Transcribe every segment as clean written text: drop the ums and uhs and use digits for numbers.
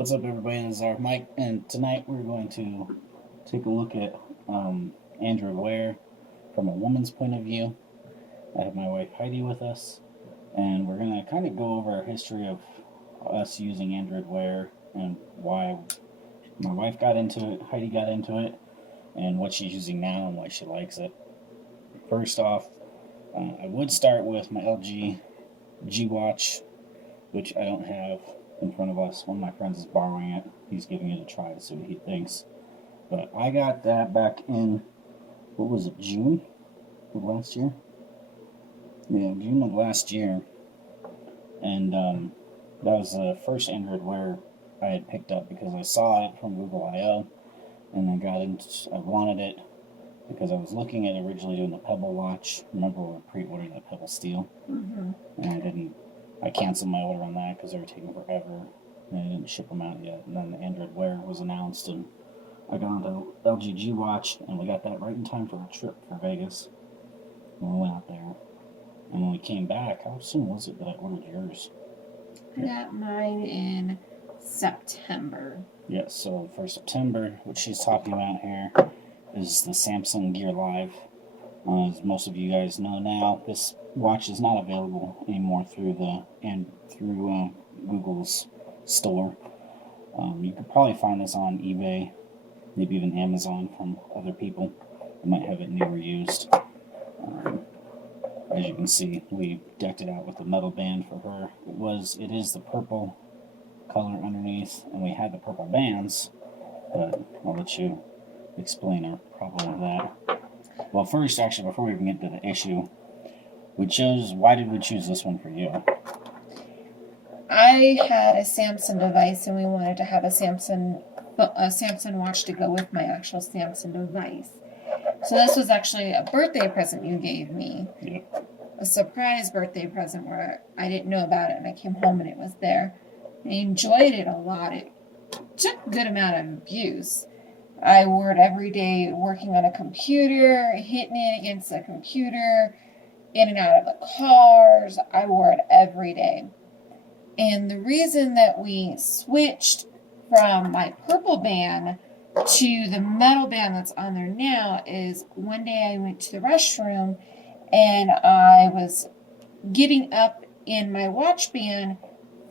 What's up, everybody? This is our Mike, and tonight we're going to take a look at Android Wear from a woman's point of view. I have my wife Heidi with us, and we're going to kind of go over our history of us using Android Wear and why my wife got into it, Heidi got into it, and what she's using now and why she likes it. First off, I would start with my LG G Watch, which I don't have in front of us. One of my friends is borrowing it. He's giving it a try to see what he thinks. But I got that back in, what was it, June of last year? Yeah, June of last year. And that was the first Android Wear I had picked up because I saw it from Google I/O, and I wanted it because I was looking at originally doing the Pebble watch. Remember, we were pre-ordering the Pebble Steel, and I canceled my order on that because they were taking forever, and I didn't ship them out yet. And then the Android Wear was announced, and I got onto LG G Watch, and we got that right in time for a trip for Vegas. And we went out there, and when we came back, how soon was it that I ordered yours? I got mine in September. Yes, so for September, what she's talking about here is the Samsung Gear Live. As most of you guys know now, this watch is not available anymore through Google's store. You could probably find this on eBay, maybe even Amazon from other people who might have it new or used. As you can see, we decked it out with the metal band for her. It is the purple color underneath, and we had the purple bands, but I'll let you explain our problem with that. Well, first, actually, before we even get to the issue, why did we choose this one for you? I had a Samsung device, and we wanted to have a Samsung watch to go with my actual Samsung device. So this was actually a birthday present you gave me. Yep. A surprise birthday present where I didn't know about it, and I came home and it was there. I enjoyed it a lot. It took a good amount of abuse. I wore it every day working on a computer, hitting it against the computer, in and out of the cars. I wore it every day. And the reason that we switched from my purple band to the metal band that's on there now is one day I went to the restroom and I was getting up and my watch band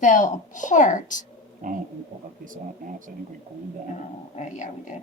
fell apart. I don't think we pulled up these out now because I think we glued that. Oh, yeah, we did.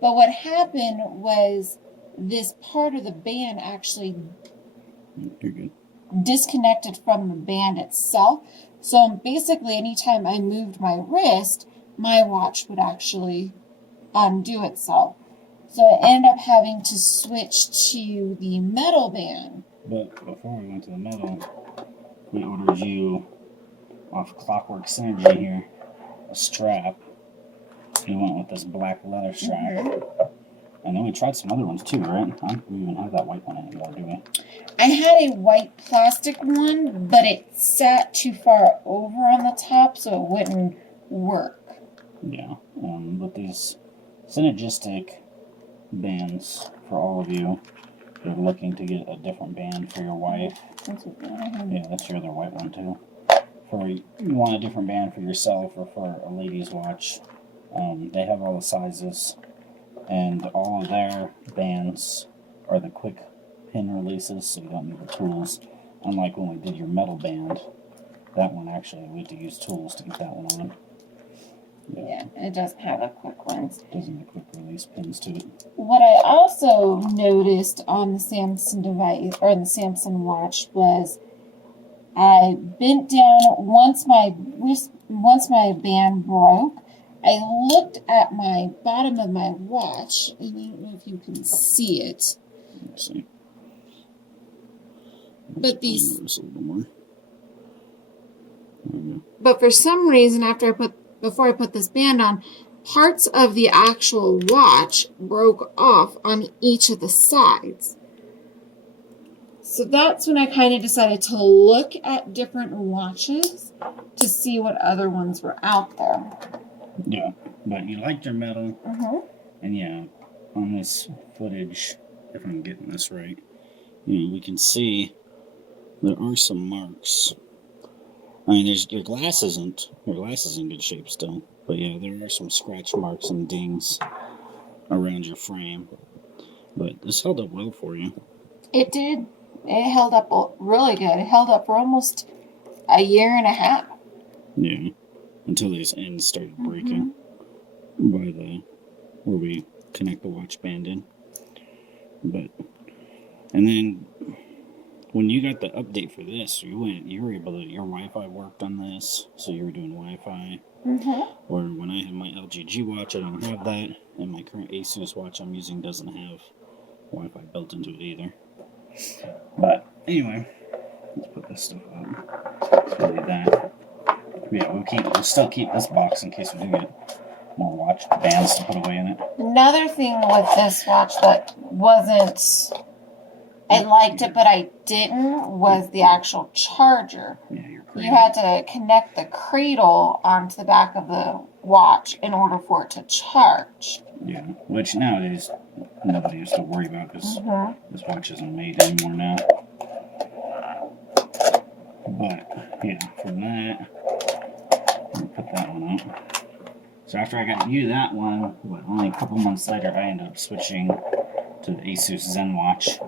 But what happened was this part of the band actually You're good. disconnected from the band itself. So basically, anytime I moved my wrist, my watch would actually undo itself. So I ended up having to switch to the metal band. But before we went to the metal, we ordered you off Clockwork Synergy here a strap. You went with this black leather strap. And then we tried some other ones too, right? I don't think we even have that white one anymore, do we? I had a white plastic one, but it sat too far over on the top, so it wouldn't work. Yeah, but these synergistic bands for all of you who are looking to get a different band for your wife. Yeah, that's your other white one too. You want a different band for yourself or for a lady's watch. They have all the sizes, and all of their bands are the quick pin releases, so you don't need the tools. Unlike when we did your metal band, that one actually we had to use tools to get that one on. Yeah, it doesn't have the quick ones. It doesn't have quick release pins to it. What I also noticed on the Samsung device or the Samsung watch was I bent down once my band broke. I looked at my bottom of my watch, and I don't know if you can see it. Let's see. But these. Notice a little more. But for some reason, before I put this band on, parts of the actual watch broke off on each of the sides. So that's when I kind of decided to look at different watches to see what other ones were out there. Yeah, but you liked your metal. And yeah, on this footage, if I'm getting this right, we can see there are some marks I mean, your glass isn't in good shape still, but yeah, there are some scratch marks and dings around your frame. But this held up well for you. It did. It held up really good. It held up for almost a year and a half. Yeah, until these ends started breaking by where we connect the watch band in. But and then when you got the update for this, you were able to, your Wi-Fi worked on this, so you were doing Wi-Fi. Or when I have my LG watch, I don't have that, and my current Asus watch I'm using doesn't have Wi-Fi built into it either. But anyway, let's put this stuff up. Delete that. Yeah, we'll still keep this box in case we do get more watch bands to put away in it. Another thing with this watch that wasn't, I liked it, but I didn't, was the actual charger. Yeah, your cradle. You had to connect the cradle onto the back of the watch in order for it to charge. Yeah, which nowadays nobody has to worry about because this watch isn't made anymore now. But yeah, from that, I'm gonna put that one up. So after I got you that one, only a couple months later, I ended up switching to the Asus Zen Watch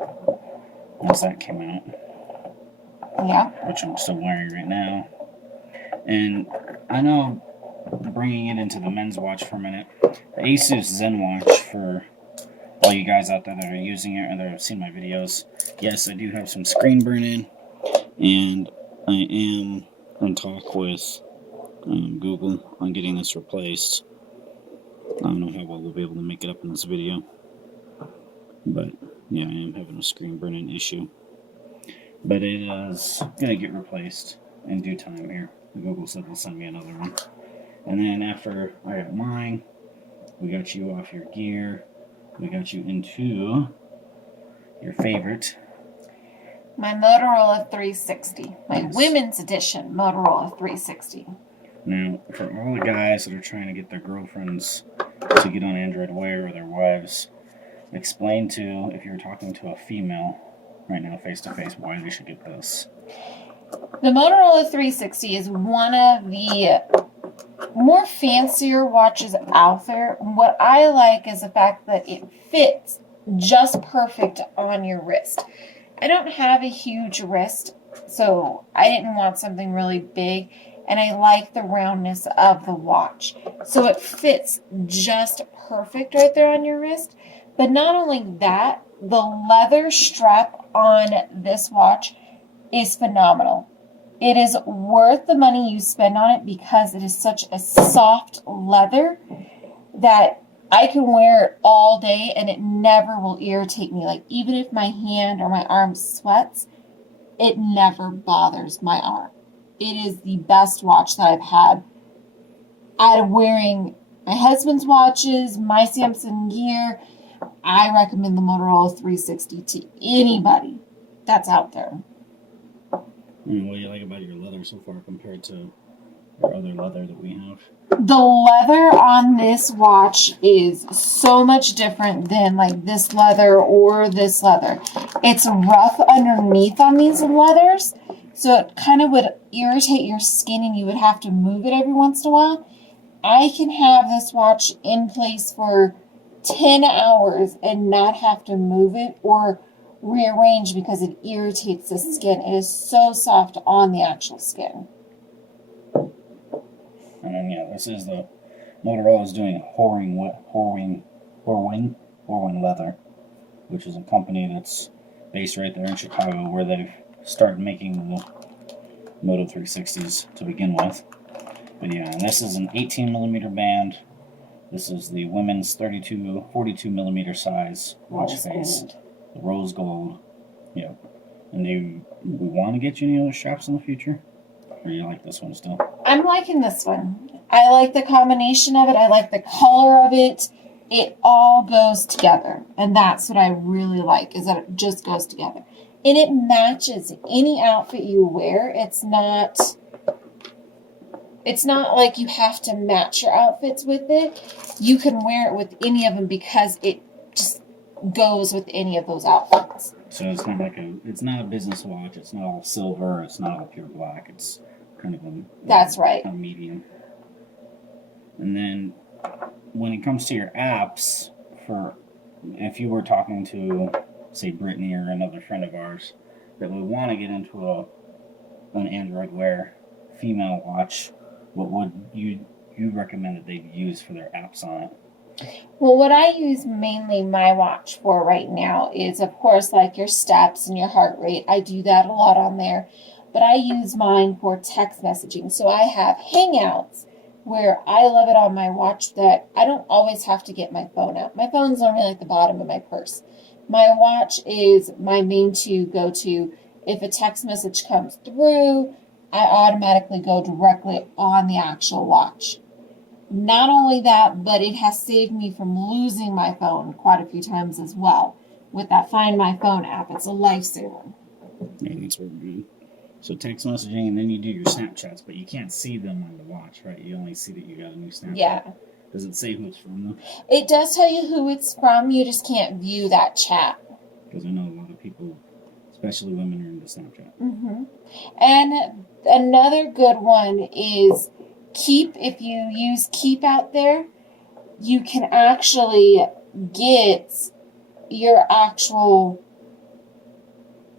once that came out. Yeah. Which I'm still wearing right now. And I know, bringing it into the men's watch for a minute, the Asus Zen Watch, for all you guys out there that are using it or that have seen my videos, yes, I do have some screen burn-in, and I am on talk with Google on getting this replaced. I don't know how well we'll be able to make it up in this video, but yeah, I am having a screen burn-in issue. But it is going to get replaced in due time here. Google said they'll send me another one. And then after I got mine, we got you off your gear. We got you into your favorite. My Motorola 360. My women's edition Motorola 360. Now, for all the guys that are trying to get their girlfriends to get on Android Wear or their wives, explain to, if you're talking to a female right now face-to-face, why they should get this. The Motorola 360 is one of the more fancier watches out there. What I like is the fact that it fits just perfect on your wrist. I don't have a huge wrist, so I didn't want something really big, and I like the roundness of the watch. So it fits just perfect right there on your wrist. But not only that, the leather strap on this watch is phenomenal. It is worth the money you spend on it because it is such a soft leather that I can wear it all day and it never will irritate me. Like, even if my hand or my arm sweats, it never bothers my arm. It is the best watch that I've had. Out of wearing my husband's watches, my Samsung gear, I recommend the Motorola 360 to anybody that's out there. What do you like about your leather so far compared to your other leather that we have? The leather on this watch is so much different than like this leather or this leather. It's rough underneath on these leathers, so it kind of would irritate your skin and you would have to move it every once in a while. I can have this watch in place for 10 hours and not have to move it or rearrange because it irritates the skin. It is so soft on the actual skin. And then, yeah, this is the Motorola is doing Horween Leather, which is a company that's based right there in Chicago, where they've started making the Moto 360s to begin with. But yeah, and this is an 18 millimeter band. This is the women's 42 millimeter size watch face. The rose gold. Yeah. And do we want to get you any other straps in the future? Or do you like this one still? I'm liking this one. I like the combination of it. I like the color of it. It all goes together. And that's what I really like, is that it just goes together. And it matches any outfit you wear. It's not like you have to match your outfits with it. You can wear it with any of them because it just goes with any of those outfits. So it's not like it's not a business watch. It's not all silver. It's not all pure black. It's kind of That's right. a medium. And then when it comes to your apps, for if you were talking to, say, Brittany or another friend of ours that would want to get into an Android Wear female watch, what would you recommend that they use for their apps on it? Well, what I use mainly my watch for right now is, of course, like your steps and your heart rate. I do that a lot on there. But I use mine for text messaging. So I have Hangouts where I love it on my watch that I don't always have to get my phone out. My phone's normally at the bottom of my purse. My watch is my main go to. If a text message comes through, I automatically go directly on the actual watch. Not only that, but it has saved me from losing my phone quite a few times as well. With that Find My Phone app, it's a lifesaver. Yeah, that's really good. So text messaging, and then you do your Snapchats, but you can't see them on the watch, right? You only see that you got a new Snapchat. Yeah. Does it say who it's from, though? It does tell you who it's from. You just can't view that chat. Because I know a lot of people, especially women, are into Snapchat. Mm-hmm. And another good one is Keep. If you use Keep out there, you can actually get your actual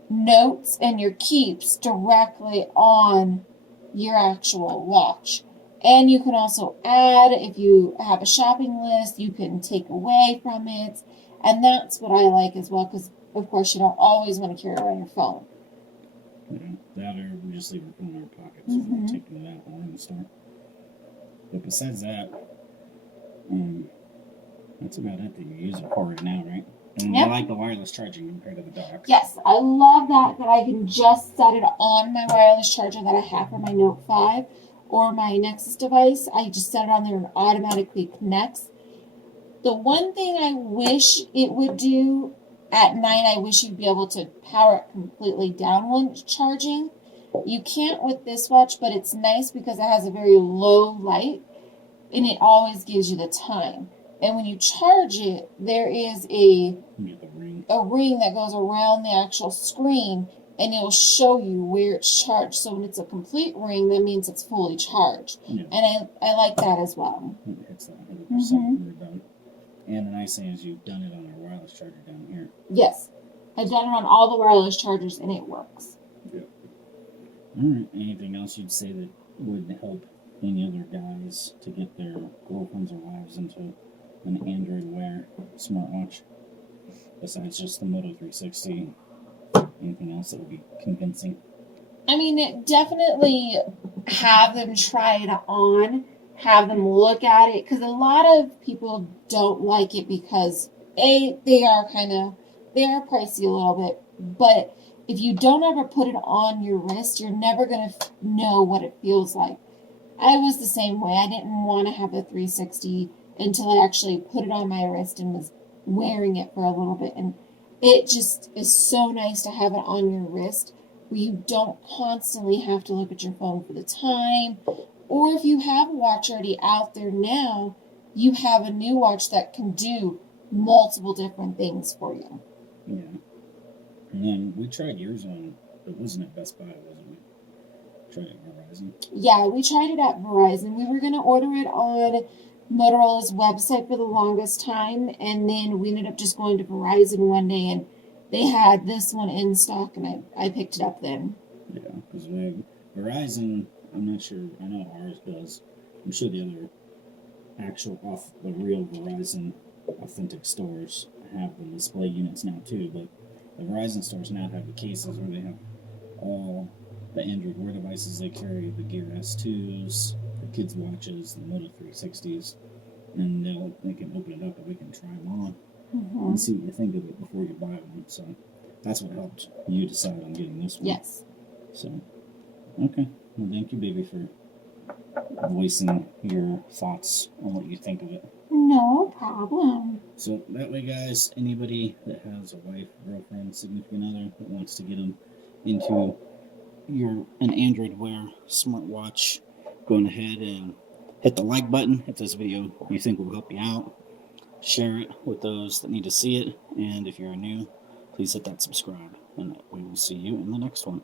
notes and your keeps directly on your actual watch. And you can also add, if you have a shopping list, you can take away from it. And that's what I like as well, because of course you don't always want to carry around your phone. Yeah, that or we just leave our phone in our pocket, so we're not taking it out while we're in the store. But besides that, that's about it that you use it for right now, right? And Yep. I like the wireless charging compared to the dock. Yes, I love that I can just set it on my wireless charger that I have for my Note 5 or my Nexus device. I just set it on there and it automatically connects. The one thing I wish it would do at night, I wish you'd be able to power it completely down when charging. You can't with this watch, but it's nice because it has a very low light and it always gives you the time. And when you charge it, there is a ring that goes around the actual screen and it will show you where it's charged. So when it's a complete ring, that means it's fully charged. Yeah. And I like that as well. It hits that 100% when you're done. And the nice thing is you've done it on our wireless charger down here. Yes. I've done it on all the wireless chargers and it works. Yeah. All right. Anything else you'd say that would help any other guys to get their girlfriends or wives into an Android Wear smartwatch? Besides just the Moto 360, anything else that would be convincing? I mean, definitely have them try it on, have them look at it, because a lot of people don't like it because they are pricey a little bit, but if you don't ever put it on your wrist, you're never going to know what it feels like. I was the same way. I didn't want to have the 360 until I actually put it on my wrist and was wearing it for a little bit. And it just is so nice to have it on your wrist where you don't constantly have to look at your phone for the time. Or if you have a watch already out there now, you have a new watch that can do multiple different things for you. Yeah. And then we tried yours on, it wasn't at Best Buy, wasn't we? Tried it at Verizon. Yeah, we tried it at Verizon. We were going to order it on Motorola's website for the longest time, and then we ended up just going to Verizon one day, and they had this one in stock, and I picked it up then. Yeah, because Verizon, I'm not sure, I know ours does. I'm sure the other the real Verizon authentic stores have the display units now too, but the Verizon stores now have the cases where they have all the Android Wear devices they carry, the Gear S2s, the kids' watches, the Moto 360s, and they can open it up and we can try them on and see what you think of it before you buy one. So that's what helped you decide on getting this one. Yes. So, okay. Well, thank you, baby, for voicing your thoughts on what you think of it. No problem. So that way, guys, anybody that has a wife, girlfriend, significant other that wants to get them into an Android Wear smartwatch, going ahead and hit the like button if this video you think will help you out. Share it with those that need to see it. And if you're new, please hit that subscribe. And we will see you in the next one.